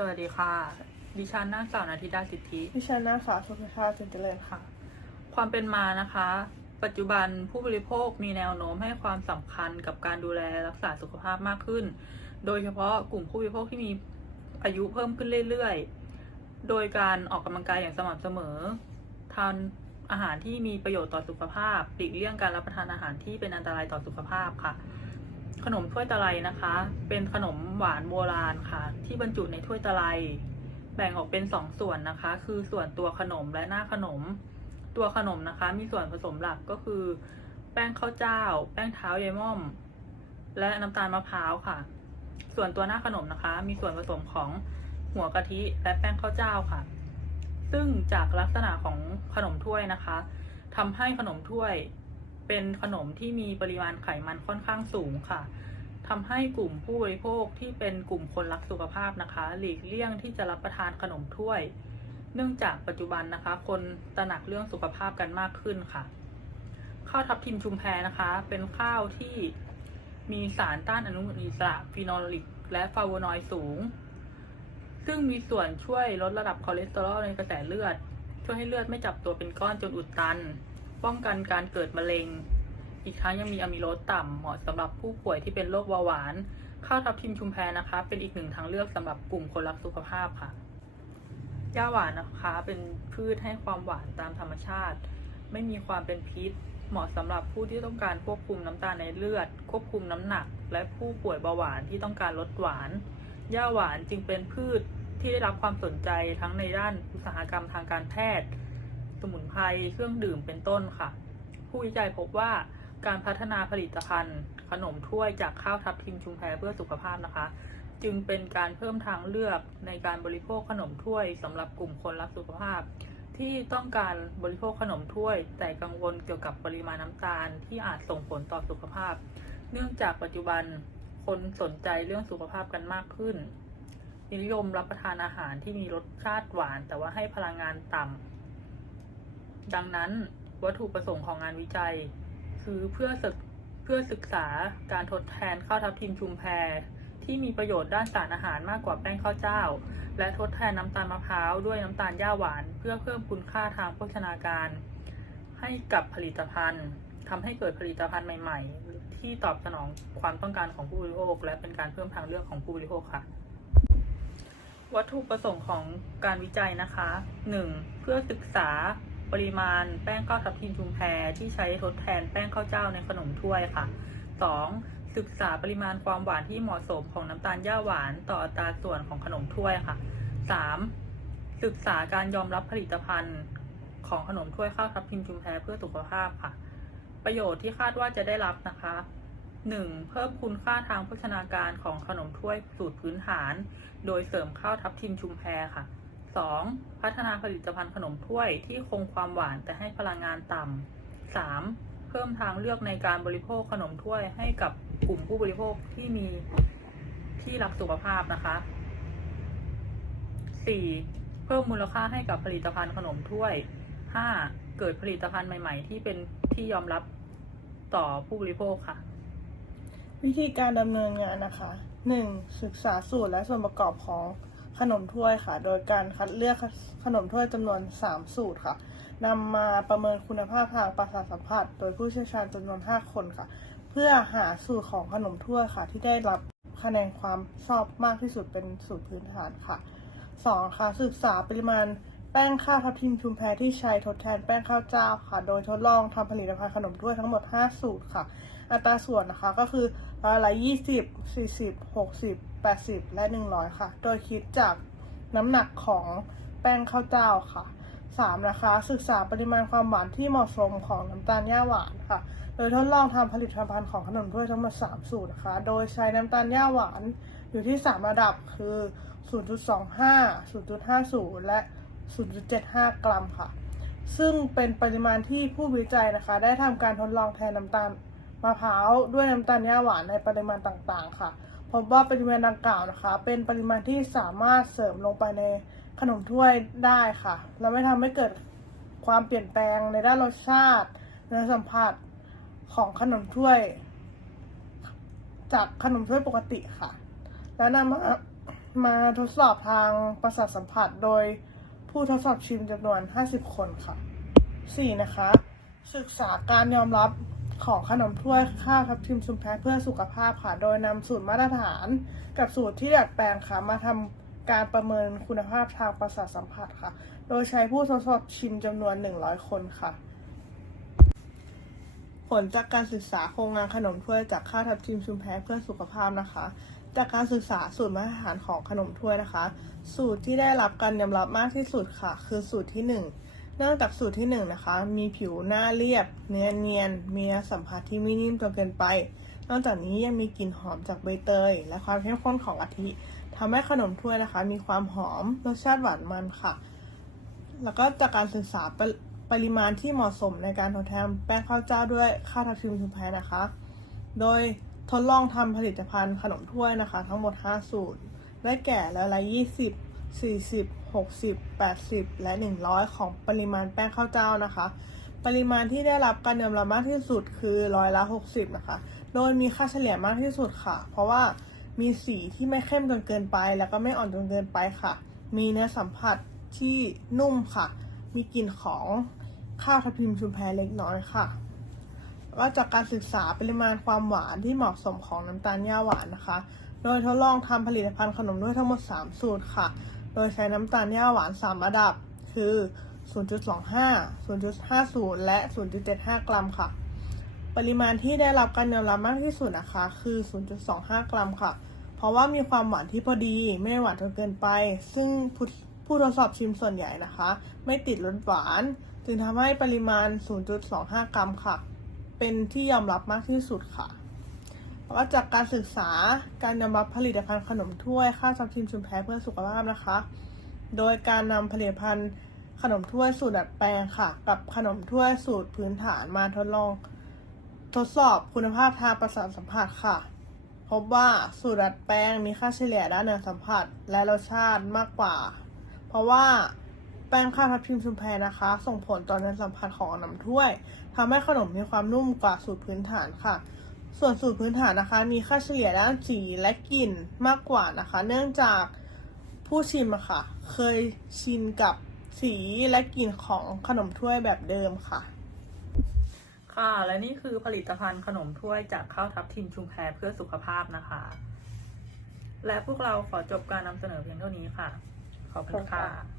สวัสดีค่ะ ดิฉันนางสาวนาธิดาสิทธิ ดิฉันนางสาวสุภาชาติเจนเจริญค่ะ ความเป็นมานะคะ ปัจจุบันผู้บริโภคมีแนวโน้มให้ความสำคัญกับการดูแลรักษาสุขภาพมากขึ้น โดยเฉพาะกลุ่มผู้บริโภคที่มีอายุเพิ่มขึ้นเรื่อยๆ โดยการออกกำลังกายอย่างสม่ำเสมอ ทานอาหารที่มีประโยชน์ต่อสุขภาพ หลีกเลี่ยงการรับประทานอาหารที่เป็นอันตรายต่อสุขภาพค่ะ ขนมถ้วยตะไลนะคะ เป็นขนมหวานโบราณค่ะ ที่บรรจุในถ้วยตะไลแบ่งออกเป็นสองส่วนนะคะ คือส่วนตัวขนมและหน้าขนม ตัวขนมนะคะ มีส่วนผสมหลักก็คือ แป้งข้าวเจ้า แป้งเท้ายายม่อม และน้ำตาลมะพร้าวค่ะ ส่วนตัวหน้าขนมนะคะ มีส่วนผสมของหัวกะทิและแป้งข้าวเจ้าค่ะ ซึ่งจากลักษณะของขนมถ้วยนะคะทำให้ขนมถ้วย เป็นขนมที่มีปริมาณไขมันค่อนข้างสูงค่ะทำให้กลุ่มผู้บริโภคที่เป็นกลุ่มคนรักสุขภาพนะคะ หลีกเลี่ยงที่จะรับประทานขนมถ้วย เนื่องจากปัจจุบันนะคะ คนตระหนักเรื่องสุขภาพกันมากขึ้นค่ะ ข้าวทับทิมชุมแพนะคะ เป็นข้าวที่มีสารต้านอนุมูลอิสระฟีนอลิก และฟลาโวนอยด์สูง ซึ่งมีส่วนช่วยลดระดับคอเลสเตอรอลในกระแสเลือด ช่วยให้เลือดไม่จับตัวเป็นก้อนจนอุดตัน ป้องกันการเกิดมะเร็ง อีกทั้งยังมีอะมิโลสต่ำเหมาะสำหรับผู้ป่วยที่เป็นโรคเบาหวาน ข้าวทับทิมชุมแพนะคะ เป็นอีกหนึ่งทางเลือกสำหรับกลุ่มคนรักสุขภาพค่ะหญ้าหวานนะคะเป็นพืชให้ความหวานตามธรรมชาติ ไม่มีความเป็นพิษ เหมาะสำหรับผู้ที่ต้องการควบคุมน้ำตาลในเลือด ควบคุมน้ำหนัก และผู้ป่วยเบาหวานที่ต้องการลดหวานหญ้าหวานจึงเป็นพืชที่ได้รับความสนใจทั้งในด้านอุตสาหกรรมทางการแพทย์ สมุนไพรเครื่องดื่มเป็นต้นค่ะ ผู้วิจัยพบว่าการพัฒนาผลิตภัณฑ์ ขนมถ้วยจากข้าวทับทิมชุมแพเพื่อสุขภาพนะคะ จึงเป็นการเพิ่มทางเลือกในการบริโภคขนมถ้วยสำหรับกลุ่มคนรักสุขภาพ ที่ต้องการบริโภคขนมถ้วย แต่กังวลเกี่ยวกับปริมาณน้ำตาลที่อาจส่งผลต่อสุขภาพ เนื่องจากปัจจุบันคนสนใจเรื่องสุขภาพกันมากขึ้น นิยมรับประทานอาหารที่มีรสชาติหวาน แต่ว่าให้พลังงานต่ำ ดังนั้นวัตถุประสงค์ของงานวิจัย คือเพื่อศึกเพื่อศึกษาการทดแทนข้าวทับทิมชุมแพที่มีประโยชน์ด้านสารอาหารมากกว่าแป้งข้าวเจ้า และทดแทนน้ำตาลมะพร้าวด้วยน้ำตาลหญ้าหวาน เพื่อเพิ่มคุณค่าทางโภชนาการ ให้กับผลิตภัณฑ์ทำให้เกิดผลิตภัณฑ์ใหม่ ๆ ที่ตอบสนองความต้องการของผู้บริโภค และเป็นการเพิ่มทางเลือกของผู้บริโภคค่ะ วัตถุประสงค์ของการวิจัยนะคะ 1. เพื่อศึกษา ปริมาณแป้งข้าวทับทิมชุมแพที่ใช้ทดแทนแป้งข้าวเจ้าในขนมถ้วยค่ะ 2. ศึกษาปริมาณความหวานที่เหมาะสมของน้ำตาลหญ้าหวานต่ออัตราส่วนของขนมถ้วยค่ะ 3. ศึกษาการยอมรับผลิตภัณฑ์ของขนมถ้วยข้าวทับทิมชุมแพเพื่อสุขภาพค่ะ ประโยชน์ที่คาดว่าจะได้รับนะคะ 1. เพิ่มคุณค่าทางโภชนาการของขนมถ้วยสูตรพื้นฐาน โดยเสริมข้าวทับทิมชุมแพค่ะ 2. พัฒนาผลิตภัณฑ์ขนมถ้วยที่คงความหวานแต่ให้พลังงานต่ำ 3. เพิ่มทางเลือกในการบริโภคขนมถ้วยให้กับกลุ่มผู้บริโภคที่มีที่รักสุขภาพนะคะ 4. เพิ่มมูลค่าให้กับผลิตภัณฑ์ขนมถ้วย 5. เกิดผลิตภัณฑ์ใหม่ ๆ ที่เป็นที่ยอมรับต่อผู้บริโภคค่ะ วิธีการดำเนินงานนะคะ 1. ศึกษาสูตรและส่วนประกอบของ ขนมถ้วยค่ะ โดยการคัดเลือกขนมถ้วยจำนวน 3 สูตรค่ะนำมาประเมินคุณภาพทางประสาทสัมผัส โดยผู้เชี่ยวชาญจำนวน 5 คนค่ะ เพื่อหาสูตรของขนมถ้วยค่ะ ที่ได้รับคะแนนความชอบมากที่สุดเป็นสูตรพื้นฐานค่ะ 2. ค่ะศึกษาปริมาณแป้งข้าวทับทิมชุมแพที่ใช้ทดแทนแป้งข้าวเจ้าค่ะ โดยทดลองทำผลิตภัณฑ์ขนมถ้วยทั้งหมด 5 สูตรค่ะ อัตราส่วนนะคะก็คือร้อยละยี่สิบสี่สิบหกสิบ แปดสิบและหนึ่งร้อยค่ะ โดยคิดจากน้ำหนักของแป้งข้าวเจ้าค่ะสามนะคะ ศึกษาปริมาณความหวานที่เหมาะสมของน้ำตาลหญ้าหวานค่ะ โดยทดลองทำผลิตภัณฑ์ของขนมถ้วยทั้งหมด 3 สูตรนะคะ โดยใช้น้ำตาลหญ้าหวานอยู่ที่ 3 ระดับคือ 0.25 0.50 และ 0.75 กรัมค่ะ ซึ่งเป็นปริมาณที่ผู้วิจัยนะคะ ได้ทำการทดลองแทนน้ำตาลมะพร้าวด้วยน้ำตาลหญ้าหวานในปริมาณต่างๆ ค่ะ บว่าปริมาณดังกล่าวนะคะ เป็นปริมาณที่สามารถเสริมลงไปในขนมถ้วยได้ค่ะ และไม่ทำให้เกิดความเปลี่ยนแปลงในด้านรสชาติเนื้อสัมผัสของขนมถ้วย จากขนมถ้วยปกติค่ะ และนำมามาทดสอบทางประสาทสัมผัสโดยผู้ทดสอบชิมจำนวน 50 คนค่ะ 4. นะคะ ศึกษาการยอมรับ ของขนมถ้วยข้าวทับทิมชุมแพเพื่อสุขภาพค่ะ โดยนำสูตรมาตรฐาน กับสูตรที่ดัดแปลงค่ะมาทำการประเมินคุณภาพทางประสาทสัมผัสค่ะ โดยใช้ผู้ทดสอบชิมจำนวน 100 คนค่ะ ผลจากการศึกษาโครงงานขนมถ้วยจากข้าวทับทิมชุมแพเพื่อสุขภาพนะคะจากการศึกษาสูตรมาตรฐานของขนมถ้วยนะคะ สูตรที่ได้รับการยอมรับมากที่สุดค่ะ คือสูตรที่ 1 เนื่องจากสูตรที่ 1 นะคะ มีผิวหน้าเรียบ เนื้อเนียน มีเนื้อสัมผัสที่ไม่นิ่มจนเกินไป นอกจากนี้ยังมีกลิ่นหอมจากใบเตย และความเข้มข้นของกะทิทำให้ขนมถ้วยนะคะ มีความหอมรสชาติหวานมันค่ะ แล้วก็จากการศึกษาปรปริมาณที่เหมาะสมในการทดแทนแป้งข้าวเจ้าด้วยข้าวทับทิมชุมแพนะคะ โดยทดลองทำผลิตภัณฑ์ขนมถ้วยนะคะ ทั้งหมด 5 สูตร ได้แก่ละละ20 40 60 80 และ 100 ของปริมาณแป้งข้าวเจ้านะคะ ปริมาณที่ได้รับการยอมรับมากที่สุดคือร้อยละ 60 นะคะ โดยมีค่าเฉลี่ยมากที่สุดค่ะ เพราะว่ามีสีที่ไม่เข้มจนเกินไป แล้วก็ไม่อ่อนจนเกินไปค่ะ มีเนื้อสัมผัสที่นุ่มค่ะ มีกลิ่นของข้าวทับทิมชุมแพเล็กน้อยค่ะว่าจากการศึกษาปริมาณความหวานที่เหมาะสมของน้ำตาลหญ้าหวานนะคะ โดยทดลองทำผลิตภัณฑ์ขนมด้วยทั้งหมด 3 สูตรค่ะ โดยใช้น้ำตาลหญ้าหวาน 3 ระดับ คือ 0.25 0.50 และ 0.75 กรัมค่ะ ปริมาณที่ได้รับการยอมรับมากที่สุดนะคะ คือ 0.25 กรัมค่ะ เพราะว่ามีความหวานที่พอดี ไม่หวานจนเกินไป ซึ่งผู้ผู้ทดสอบชิมส่วนใหญ่นะคะ ไม่ติดรสหวาน จึงทำให้ปริมาณ 0.25 กรัมค่ะ เป็นที่ยอมรับมากที่สุดค่ะ วก็จากการศึกษาการยอมรับผลิตภัณฑ์ขนมถ้วยข้าวทับทิมชุมแพเพื่อสุขภาพนะคะ โดยการนำผลิตภัณฑ์ขนมถ้วยสูตรดัดแปลงค่ะ กับขนมถ้วยสูตรพื้นฐานมาทดลอง ทดสอบคุณภาพทางประสาทสัมผัสค่ะ พบว่าสูตรดัดแปลงมีค่าเฉลี่ยด้านเนื้อสัมผัสและรสชาติมากกว่า เพราะว่าแป้งข้าวทับทิมชุมแพนะคะ ส่งผลต่อเนื้อสัมผัสของขนมถ้วยทำให้ขนมมีความนุ่มกว่าสูตรพื้นฐานค่ะ ส่วนสูตรพื้นฐานนะคะ มีค่าเฉลี่ยด้านสีและกลิ่นมากกว่านะคะ เนื่องจากผู้ชิมอะค่ะ เคยชินกับสีและกลิ่นของขนมถ้วยแบบเดิมค่ะ ค่ะ และนี่คือผลิตภัณฑ์ขนมถ้วยจากข้าวทับทิมชุมแพเพื่อสุขภาพนะคะ และพวกเราขอจบการนำเสนอเพียงเท่านี้ค่ะ ขอบคุณค่ะ